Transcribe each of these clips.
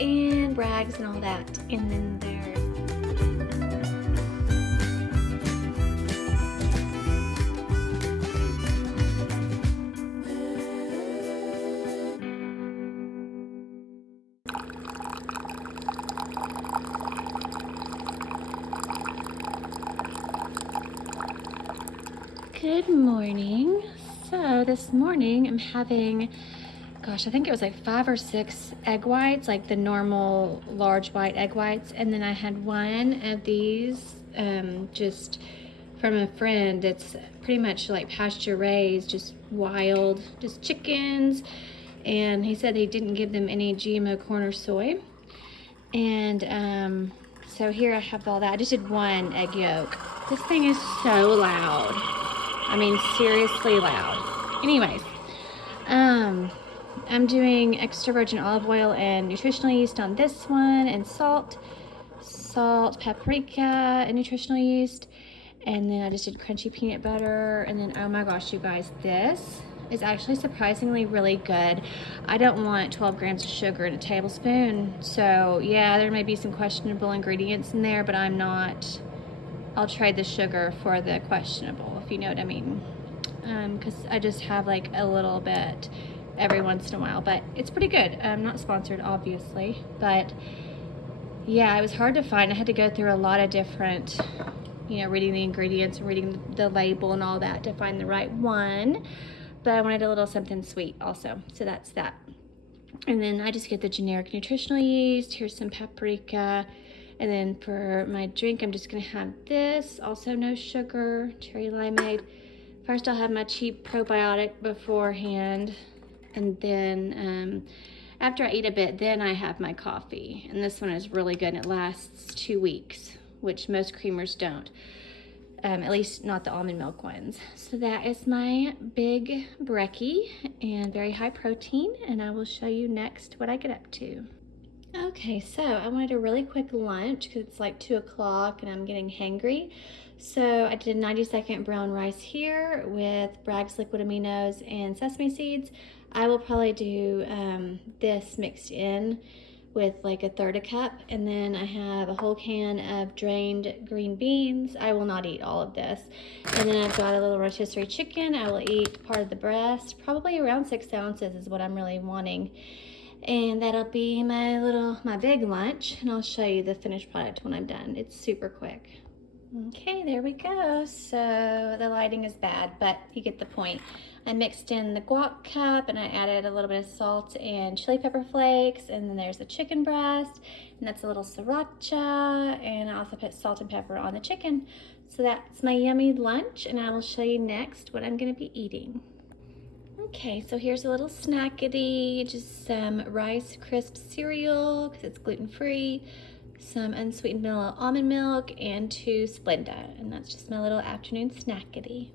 and Bragg's and all that. And then there's Good morning. So this morning I'm having, gosh, I think it was like 5 or 6 egg whites, like the normal large white egg whites. And then I had one of these just from a friend that's pretty much like pasture raised, just wild, just chickens. And he said he didn't give them any GMO corn or soy. And so here I have all that. I just did one egg yolk. This thing is so loud. I mean, seriously loud. Anyways, I'm doing extra virgin olive oil and nutritional yeast on this one, and salt, paprika, and nutritional yeast. And then I just did crunchy peanut butter. And then, oh my gosh, you guys, this is actually surprisingly really good. I don't want 12 grams of sugar in a tablespoon. So yeah, there may be some questionable ingredients in there, but I'll trade the sugar for the questionable, if you know what I mean. Because I just have like a little bit every once in a while, but it's pretty good. I'm not sponsored, obviously, but yeah, it was hard to find. I had to go through a lot of different, reading the ingredients and reading the label and all that to find the right one. But I wanted a little something sweet also, so that's that. And then I just get the generic nutritional yeast. Here's some paprika. And then for my drink, I'm just gonna have this, also no sugar, cherry limeade. First, I'll have my cheap probiotic beforehand. And then after I eat a bit, then I have my coffee. And this one is really good, and it lasts 2 weeks, which most creamers don't. At least not the almond milk ones. So that is my big brekkie and very high protein. And I will show you next what I get up to. Okay, so I wanted a really quick lunch because it's like 2 o'clock and I'm getting hangry. So I did a 90-second brown rice here with Bragg's liquid aminos and sesame seeds. I will probably do this mixed in with like 1/3 a cup. And then I have a whole can of drained green beans. I will not eat all of this. And then I've got a little rotisserie chicken. I will eat part of the breast. Probably around 6 ounces is what I'm really wanting. And that'll be my big lunch, and I'll show you the finished product when I'm done. It's super quick. Okay, there we go. So the lighting is bad, but you get the point. I mixed in the guac cup and I added a little bit of salt and chili pepper flakes, and then there's the chicken breast, and that's a little sriracha, and I also put salt and pepper on the chicken. So that's my yummy lunch, and I will show you next what I'm gonna be eating. Okay, so here's a little snackity, just some Rice Crisp cereal because it's gluten-free, some unsweetened vanilla almond milk, and 2 Splenda, and that's just my little afternoon snackity.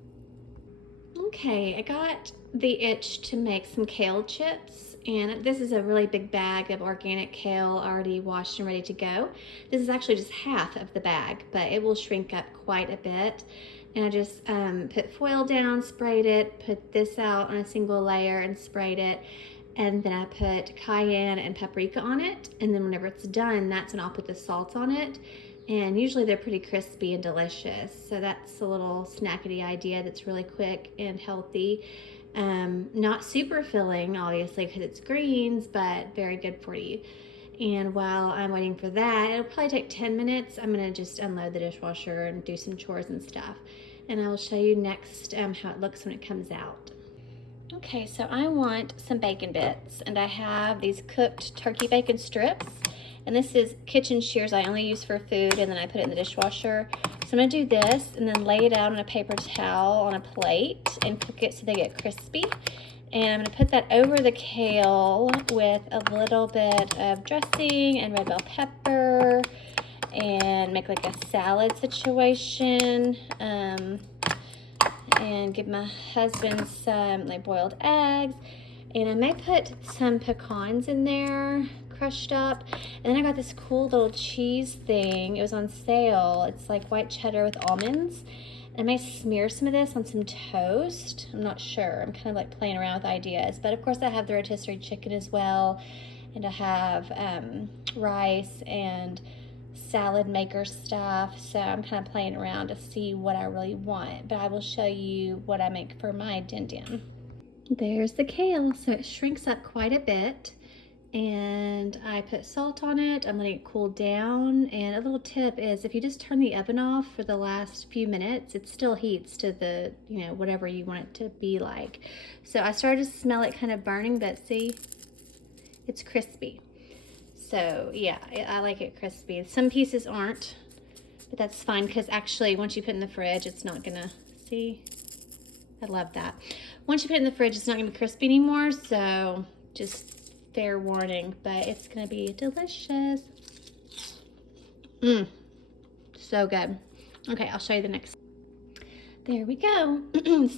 Okay, I got the itch to make some kale chips, and this is a really big bag of organic kale already washed and ready to go. This is actually just half of the bag, but it will shrink up quite a bit. And I just put foil down, sprayed it, put this out on a single layer and sprayed it. And then I put cayenne and paprika on it. And then whenever it's done, that's when I'll put the salt on it. And usually they're pretty crispy and delicious. So that's a little snackety idea that's really quick and healthy. Not super filling, obviously, because it's greens, but very good for you. And while I'm waiting for that, it'll probably take 10 minutes. I'm gonna just unload the dishwasher and do some chores and stuff. And I will show you next how it looks when it comes out. Okay, so I want some bacon bits, and I have these cooked turkey bacon strips. And this is kitchen shears I only use for food, and then I put it in the dishwasher. So I'm gonna do this and then lay it out on a paper towel on a plate and cook it so they get crispy. And I'm gonna put that over the kale with a little bit of dressing and red bell pepper and make like a salad situation. And give my husband some like boiled eggs. And I may put some pecans in there, crushed up. And then I got this cool little cheese thing. It was on sale. It's like white cheddar with almonds. And I may smear some of this on some toast. I'm not sure. I'm kind of like playing around with ideas. But of course I have the rotisserie chicken as well. and I have rice and salad maker stuff, so I'm kind of playing around to see what I really want, but I will show you what I make for my din din. There's the kale, so it shrinks up quite a bit, and I put salt on it. I'm letting it cool down, and a little tip is if you just turn the oven off for the last few minutes, it still heats to the, you know, whatever you want it to be like. So I started to smell it kind of burning, but see, it's crispy. So yeah, I like it crispy. Some pieces aren't, but that's fine because actually once you put it in the fridge, it's not gonna, see, I love that. Once you put it in the fridge, it's not gonna be crispy anymore, so just fair warning, but it's gonna be delicious. So good. Okay, I'll show you the next. There we go.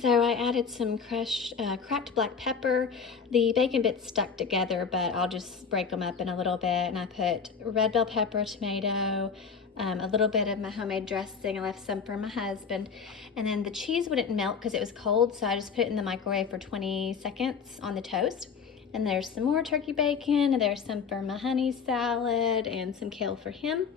So I added some cracked black pepper. The bacon bits stuck together, but I'll just break them up in a little bit. And I put red bell pepper, tomato, a little bit of my homemade dressing. I left some for my husband. And then the cheese wouldn't melt because it was cold, so I just put it in the microwave for 20 seconds on the toast. And there's some more turkey bacon, and there's some for my honey salad, and some kale for him.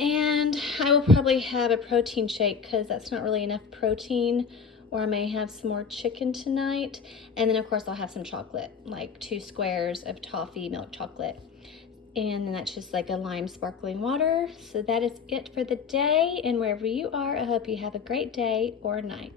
And I will probably have a protein shake because that's not really enough protein, or I may have some more chicken tonight. And then of course I'll have some chocolate, like 2 squares of toffee milk chocolate. And then that's just like a lime sparkling water. So that is it for the day. And wherever you are, I hope you have a great day or night.